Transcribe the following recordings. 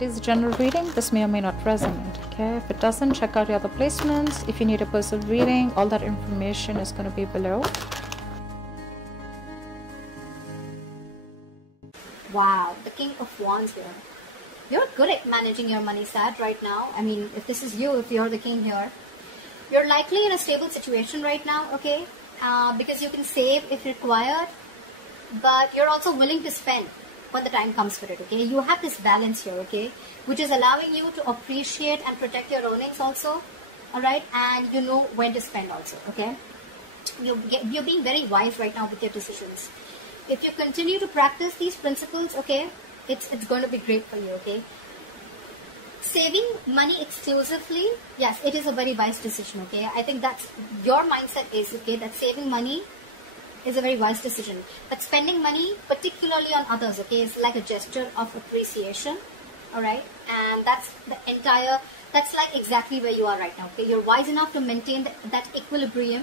It is a general reading. This may or may not resonate. Okay, if it doesn't, check out your other placements. If you need a personal reading, all that information is going to be below. Wow, the King of Wands here. You're good at managing your money, Sad, right now. I mean, if this is you, if you're the king here, you're likely in a stable situation right now, okay? Because you can save if required, but you're also willing to spend when the time comes for it, okay? You have this balance here, okay? Which is allowing you to appreciate and protect your earnings also, all right? And you know when to spend also, okay? You're being very wise right now with your decisions. If you continue to practice these principles, okay, it's going to be great for you, okay? Saving money exclusively, yes, it is a very wise decision, okay? I think that's your mindset is, okay, that saving money is a very wise decision. But spending money, particularly on others, okay, is like a gesture of appreciation, all right? And that's like exactly where you are right now, okay? You're wise enough to maintain that equilibrium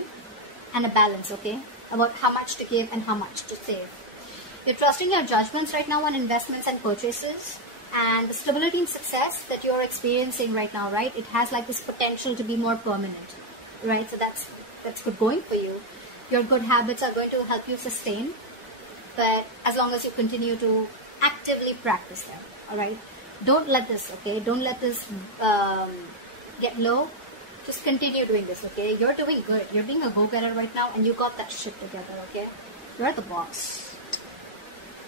and a balance, okay, about how much to give and how much to save. You're trusting your judgments right now on investments and purchases, and the stability and success that you're experiencing right now, right? It has like this potential to be more permanent, right? So that's good going for you. Your good habits are going to help you sustain, but as long as you continue to actively practice them, all right? Don't let this, okay? Don't let this get low. Just continue doing this, okay? You're doing good. You're being a go-getter right now, and you got that shit together, okay? You're the boss.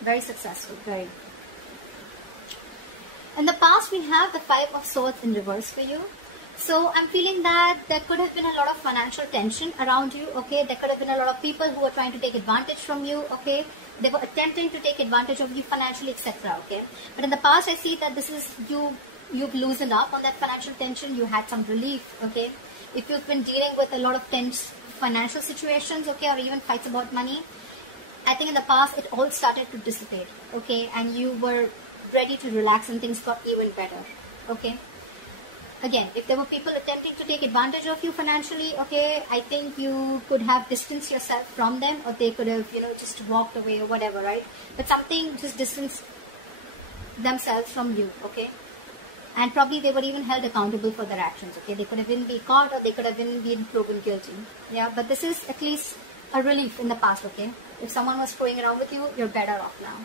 Very successful, very. In the past, we have the Five of Swords in reverse for you. So I'm feeling that there could have been a lot of financial tension around you, okay? There could have been a lot of people who were trying to take advantage from you, okay? They were attempting to take advantage of you financially, etc., okay? But in the past, I see that this is you've loosened up on that financial tension. You had some relief, okay? If you've been dealing with a lot of tense financial situations, okay, or even fights about money, I think in the past it all started to dissipate, okay? And you were ready to relax and things got even better, okay? Again, if there were people attempting to take advantage of you financially, okay, I think you could have distanced yourself from them, or they could have, you know, just walked away or whatever, right? But something just distanced themselves from you, okay? And probably they were even held accountable for their actions, okay? They could have been caught, or they could have been proven guilty, yeah? But this is at least a relief in the past, okay? If someone was screwing around with you, you're better off now.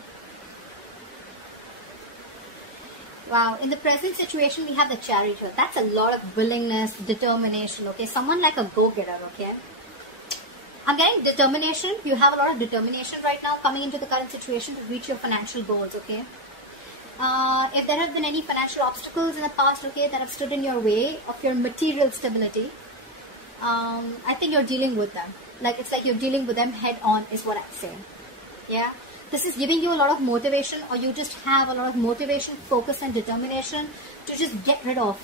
Wow, in the present situation, we have the Chariot here. That's a lot of willingness, determination, okay? Someone like a go-getter, okay? I'm getting determination. You have a lot of determination right now coming into the current situation to reach your financial goals, okay? If there have been any financial obstacles in the past, okay, that have stood in your way of your material stability, I think you're dealing with them. Like, it's like you're dealing with them head on is what I'm saying, yeah? This is giving you a lot of motivation, or you just have a lot of motivation, focus and determination to just get rid of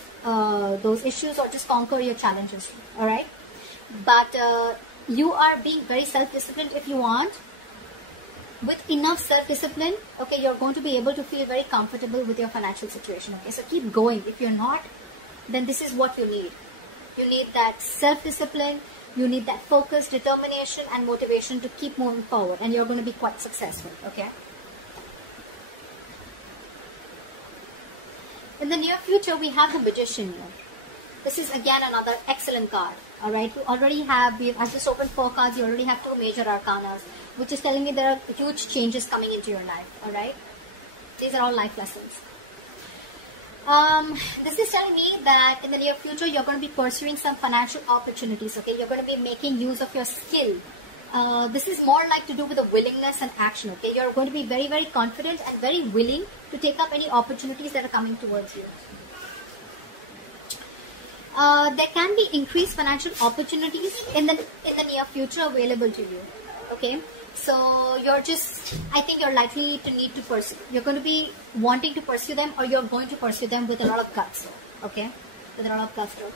those issues or just conquer your challenges, all right? But you are being very self-disciplined if you want. With enough self-discipline, okay, you're going to be able to feel very comfortable with your financial situation, okay? So keep going. If you're not, then this is what you need. You need that self-discipline. You need that focus, determination, and motivation to keep moving forward, and you're going to be quite successful, okay? In the near future, we have the Magician here. This is again another excellent card, all right? I've just opened 4 cards. You already have 2 major arcana, which is telling me there are huge changes coming into your life, all right? These are all life lessons. This is telling me that in the near future, you're going to be pursuing some financial opportunities, okay? You're going to be making use of your skill. This is more like to do with the willingness and action, okay? You're going to be very, very confident and very willing to take up any opportunities that are coming towards you. There can be increased financial opportunities in the near future available to you, okay? So I think you're likely to need to pursue. You're going to be wanting to pursue them, or you're going to pursue them with a lot of guts, okay? With a lot of gusto.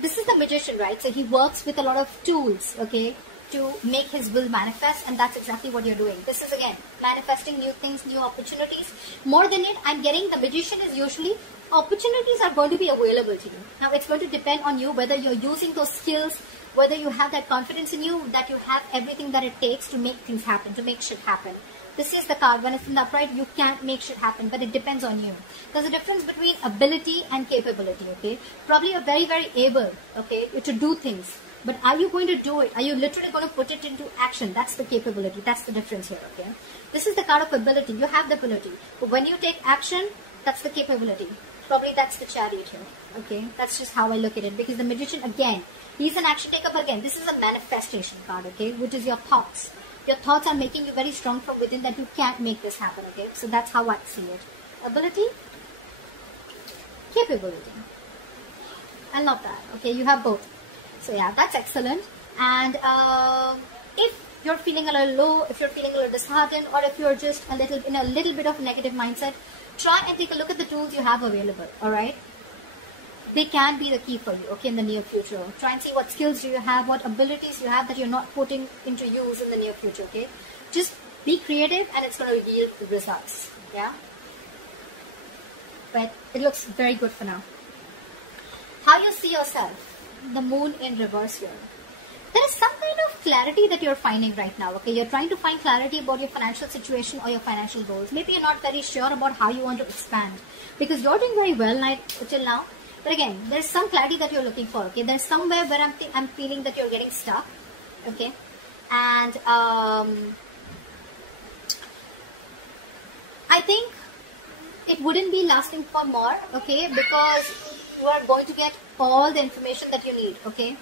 This is the Magician, right? So he works with a lot of tools, okay, to make his will manifest, and that's exactly what you're doing. This is again manifesting new things, new opportunities. More than it, I'm getting the Magician is usually opportunities are going to be available to you. Now it's going to depend on you whether you're using those skills, whether you have that confidence in you, that you have everything that it takes to make things happen, to make shit happen. This is the card. When it's in the upright, you can't make shit happen, but it depends on you. There's a difference between ability and capability, okay? Probably you're very, very able, okay, to do things. But are you going to do it? Are you literally going to put it into action? That's the capability. That's the difference here, okay? This is the card of ability. You have the ability. But when you take action, that's the capability. Probably that's the Chariot here, okay? That's just how I look at it. Because the Magician, again, he's an action taker, but again, this is a manifestation card, okay? Which is your thoughts. Your thoughts are making you very strong from within that you can't make this happen, okay? So that's how I see it. Ability, capability. I love that, okay? You have both. So yeah, that's excellent. And if you're feeling a little low, if you're feeling a little disheartened, or if you're just in a little bit of negative mindset, try and take a look at the tools you have available, all right? They can be the key for you, okay, in the near future. Try and see what skills do you have, what abilities you have that you're not putting into use in the near future, okay? Just be creative and it's going to yield the results, yeah? But it looks very good for now. How you see yourself? The Moon in reverse here. There is some kind of clarity that you're finding right now, okay? You're trying to find clarity about your financial situation or your financial goals. Maybe you're not very sure about how you want to expand because you're doing very well till now. But again, there's some clarity that you're looking for, okay? There's somewhere where I'm feeling that you're getting stuck, okay? And I think it wouldn't be lasting for more, okay? Because you are going to get all the information that you need, okay?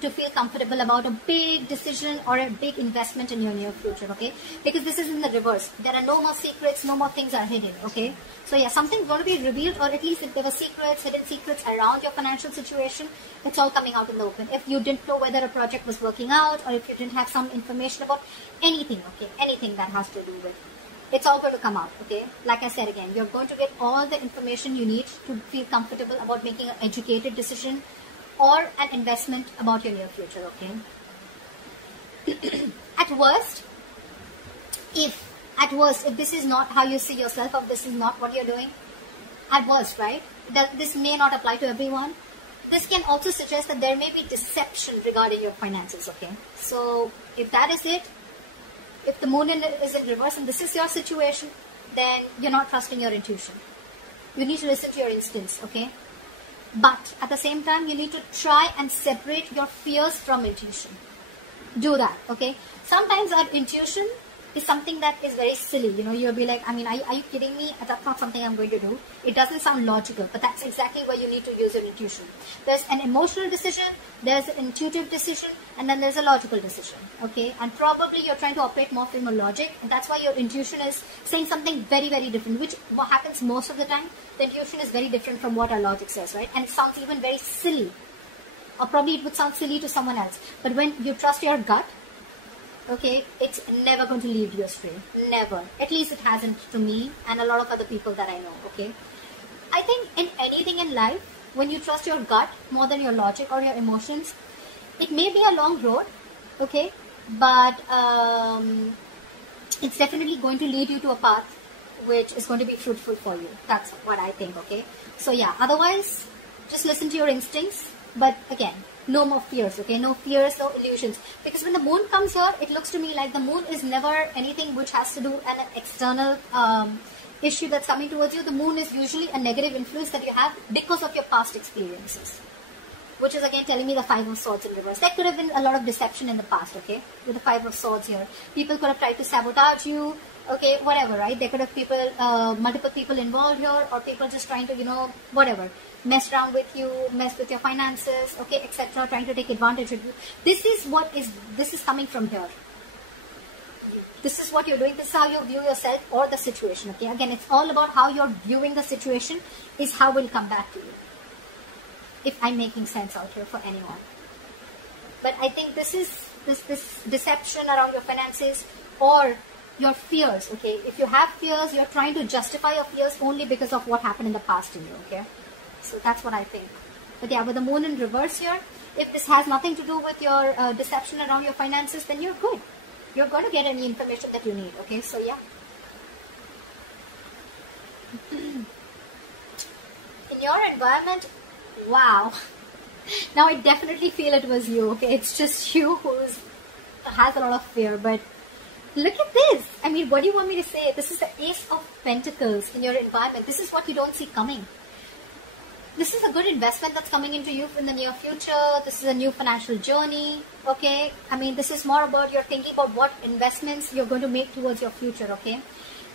To feel comfortable about a big decision or a big investment in your near future, okay? Because this is in the reverse. There are no more secrets, no more things are hidden, okay? So yeah, something's going to be revealed, or at least if there were secrets, hidden secrets around your financial situation, it's all coming out in the open. If you didn't know whether a project was working out, or if you didn't have some information about anything, okay? Anything that has to do with, it's all going to come out, okay? Like I said again, you're going to get all the information you need to feel comfortable about making an educated decision or an investment about your near future, okay? At worst, if this is not how you see yourself, or this is not what you're doing, at worst, right? That this may not apply to everyone. This can also suggest that there may be deception regarding your finances, okay? So if that is it, if the Moon is in reverse and this is your situation, then you're not trusting your intuition. You need to listen to your instincts, okay? But at the same time, you need to try and separate your fears from intuition. Do that, okay? Sometimes our intuition is something that is very silly. You know, you'll be like, I mean, are you kidding me? That's not something I'm going to do. It doesn't sound logical, but that's exactly where you need to use your intuition. There's an emotional decision, there's an intuitive decision, and then there's a logical decision, okay? And probably you're trying to operate more from your logic, and that's why your intuition is saying something very, very different, which what happens most of the time. The intuition is very different from what our logic says, right? And it sounds even very silly, or probably it would sound silly to someone else. But when you trust your gut, okay, it's never going to lead you astray. Never. At least it hasn't to me and a lot of other people that I know, okay? I think in anything in life, when you trust your gut more than your logic or your emotions, it may be a long road, okay? But it's definitely going to lead you to a path which is going to be fruitful for you. That's what I think, okay? So yeah, otherwise, just listen to your instincts. But again, no more fears, okay? No fears, no illusions. Because when the Moon comes here, it looks to me like the Moon is never anything which has to do with an external issue that's coming towards you. The Moon is usually a negative influence that you have because of your past experiences. Which is again telling me the Five of Swords in reverse. There could have been a lot of deception in the past, okay? With the Five of Swords here. People could have tried to sabotage you, okay? Whatever, right? There could have multiple people involved here, or people just trying to, you know, whatever. Mess around with you, mess with your finances, okay, etc., trying to take advantage of you. This is coming from here. This is what you're doing. This is how you view yourself or the situation, okay? Again, it's all about how you're viewing the situation is how will come back to you. If I'm making sense out here for anyone. But I think this deception around your finances or your fears, okay? If you have fears, you're trying to justify your fears only because of what happened in the past to you, okay? So that's what I think. But yeah, with the Moon in reverse here, if this has nothing to do with your deception around your finances, then you're good. You're going to get any information that you need, okay? So yeah. In your environment, wow. Now I definitely feel it was you, okay? It's just you who has a lot of fear, but Look at this. I mean, what do you want me to say? This is the Ace of Pentacles in your environment. This is what you don't see coming. This is a good investment that's coming into you in the near future. This is a new financial journey. Okay. I mean, this is more about you're thinking about what investments you're going to make towards your future. Okay.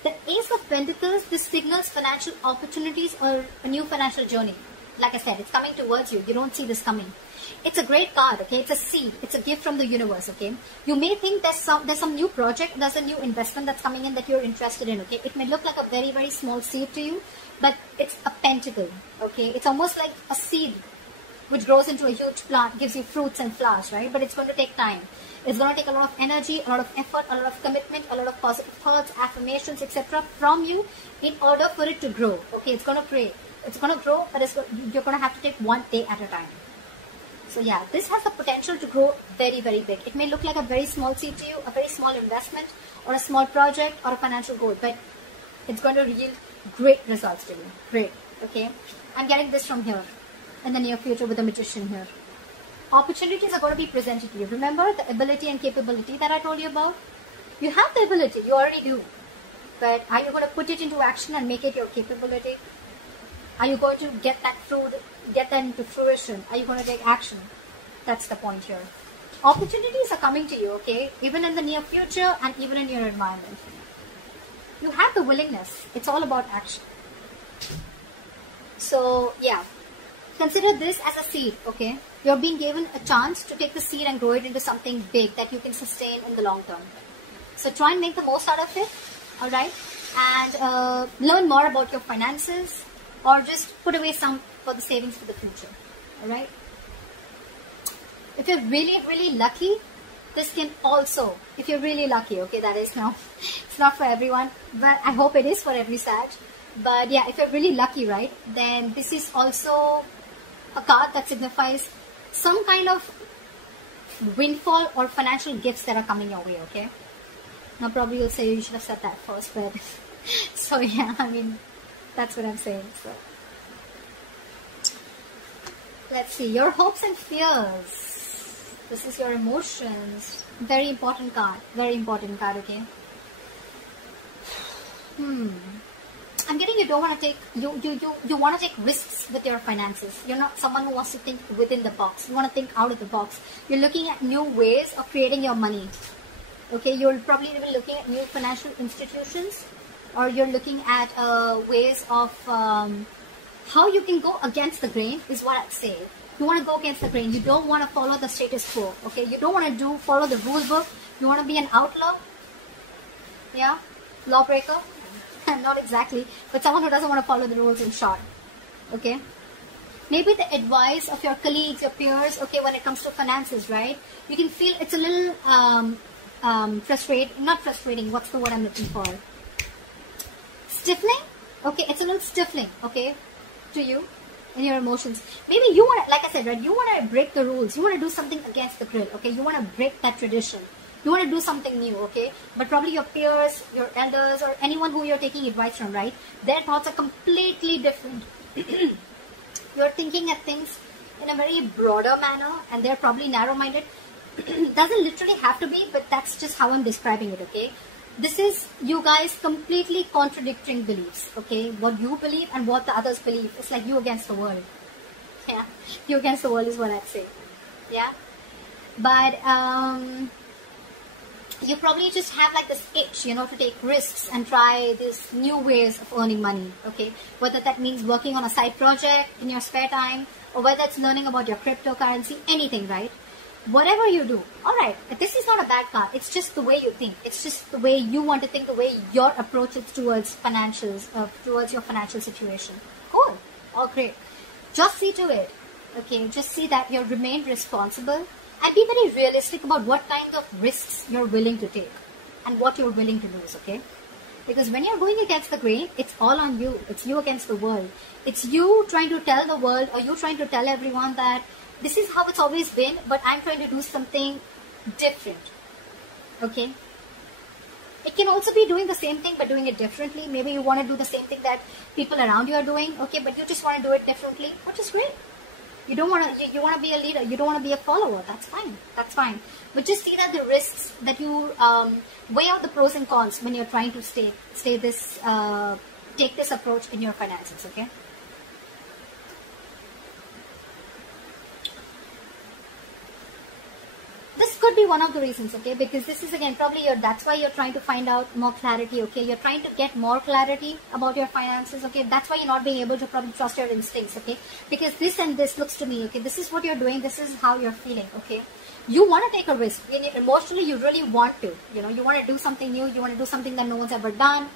The Ace of Pentacles, this signals financial opportunities or a new financial journey. Like I said, it's coming towards you. You don't see this coming. It's a great card, okay? It's a seed. It's a gift from the universe, okay? You may think there's some new project, there's a new investment that's coming in that you're interested in, okay? It may look like a very, very small seed to you, but it's a pentacle, okay? It's almost like a seed which grows into a huge plant, gives you fruits and flowers, right? But it's going to take time. It's going to take a lot of energy, a lot of effort, a lot of commitment, a lot of positive thoughts, affirmations, etc. from you in order for it to grow, okay? It's going to pray. It's going to grow, but you're going to have to take one day at a time. So yeah, this has the potential to grow very, very big. It may look like a very small seed to you, a very small investment, or a small project, or a financial goal, but it's going to yield great results to you. Great, okay? I'm getting this from here in the near future with the Magician here. Opportunities are going to be presented to you. Remember the ability and capability that I told you about? You have the ability, you already do. But are you going to put it into action and make it your capability? Are you going to get that into fruition? Are you going to take action? That's the point here. Opportunities are coming to you, okay? Even in the near future and even in your environment. You have the willingness. It's all about action. So, yeah. Consider this as a seed, okay? You're being given a chance to take the seed and grow it into something big that you can sustain in the long term. So, try and make the most out of it, alright? And learn more about your finances. Or just put away some for the savings for the future. Alright? If you're really, really lucky, this can also, if you're really lucky, okay, that is now, it's not for everyone, but I hope it is for every Sag. But yeah, if you're really lucky, right, then this is also a card that signifies some kind of windfall or financial gifts that are coming your way, okay? Now probably you'll say you should have said that first, but so yeah, I mean, that's what I'm saying. So let's see, your hopes and fears. This is your emotions. Very important card. Very important card, okay? I'm getting you don't want to take you want to take risks with your finances. You're not someone who wants to think within the box. You want to think out of the box. You're looking at new ways of creating your money. Okay, you're probably even looking at new financial institutions, or you're looking at ways of how you can go against the grain is what I'd say. You want to go against the grain. You don't want to follow the status quo. Okay, you don't want to follow the rule book. You want to be an outlaw. Yeah, lawbreaker. Not exactly, but someone who doesn't want to follow the rules in short. Okay, maybe the advice of your colleagues, your peers. Okay, when it comes to finances, right? You can feel it's a little not frustrating. What's the word I'm looking for? Stiffling. Okay, it's a little stiffling. Okay, to you in your emotions. Maybe you want to, like I said, right? You want to break the rules. You want to do something against the grill. Okay, you want to break that tradition. You want to do something new, okay? But probably your peers, your elders, or anyone who you're taking advice from, right? Their thoughts are completely different. You're thinking at things in a very broader manner, and they're probably narrow-minded. Doesn't literally have to be, but that's just how I'm describing it, okay? This is you guys completely contradicting beliefs, okay? What you believe and what the others believe. It's like you against the world. Yeah, you against the world is what I'd say. Yeah? But, you probably just have like this itch, you know, to take risks and try these new ways of earning money, okay? Whether that means working on a side project in your spare time, or whether it's learning about your cryptocurrency, anything, right? Whatever you do, alright, this is not a bad card. It's just the way you think. It's just the way you want to think, the way your approach is towards financials, towards your financial situation. Cool. All great. Just see to it, okay? Just see that you remain responsible. And be very realistic about what kind of risks you're willing to take and what you're willing to lose, okay? Because when you're going against the grain, it's all on you. It's you against the world. It's you trying to tell the world, or you trying to tell everyone that this is how it's always been, but I'm trying to do something different, okay? It can also be doing the same thing but doing it differently. Maybe you want to do the same thing that people around you are doing, okay, but you just want to do it differently, which is great. You don't want to, you want to be a leader. You don't want to be a follower. That's fine. That's fine. But just see that the risks that you weigh out the pros and cons when you're trying to take this approach in your finances. Okay. This could be one of the reasons, okay, because this is again probably that's why you're trying to find out more clarity, okay, you're trying to get more clarity about your finances, okay, that's why you're not being able to probably trust your instincts, okay, because this and this looks to me, okay, this is what you're doing, this is how you're feeling, okay, you want to take a risk, emotionally you really want to, you want to do something new, you want to do something that no one's ever done,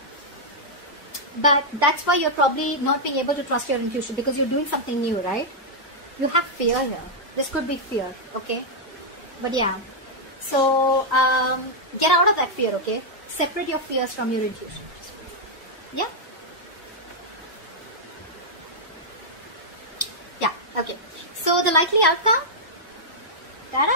but that's why you're probably not being able to trust your intuition, because you're doing something new, right? You have fear here. This could be fear, okay? But yeah, so get out of that fear, okay? Separate your fears from your intuition. Yeah? Yeah, okay. So the likely outcome? Ta-da!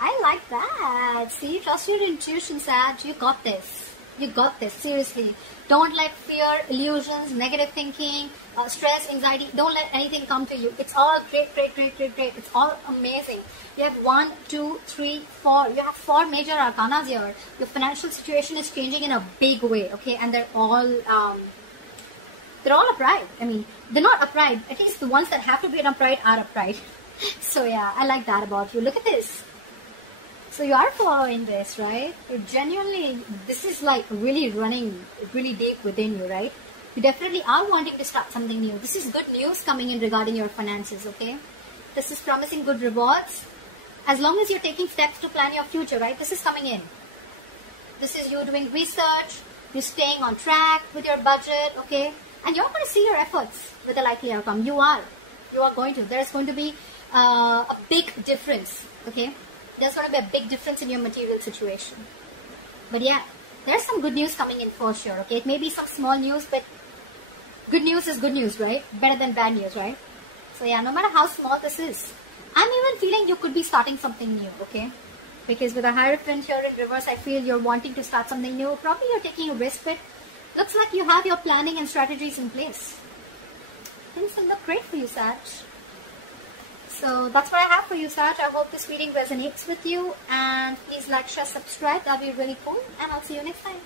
I like that. See, trust your intuition, Sag. You got this. You got this, seriously. Don't let fear, illusions, negative thinking, stress, anxiety, don't let anything come to you. It's all great. It's all amazing. You have 1, 2, 3, 4. You have 4 major arcanas here. Your financial situation is changing in a big way, okay? And they're all upright. I mean, they're not upright. At least the ones that have to be upright are upright. So yeah, I like that about you. Look at this. So you are following this, right? You're genuinely, this is like really running really deep within you, right? You definitely are wanting to start something new. This is good news coming in regarding your finances, okay? This is promising good rewards. As long as you're taking steps to plan your future, right? This is coming in. This is you doing research, you're staying on track with your budget, okay? And you're going to see your efforts with a likely outcome. You are going to. There's going to be a big difference, okay? There's going to be a big difference in your material situation. But yeah, there's some good news coming in for sure, okay? It may be some small news, but good news is good news, right? Better than bad news, right? So yeah, no matter how small this is, I'm even feeling you could be starting something new, okay? Because with a Hierophant here in reverse, I feel you're wanting to start something new. Probably you're taking a risk, but looks like you have your planning and strategies in place. Things will look great for you, Sag. So that's what I have for you, Sag. I hope this reading resonates with you. And please like, share, subscribe. That'll be really cool. And I'll see you next time.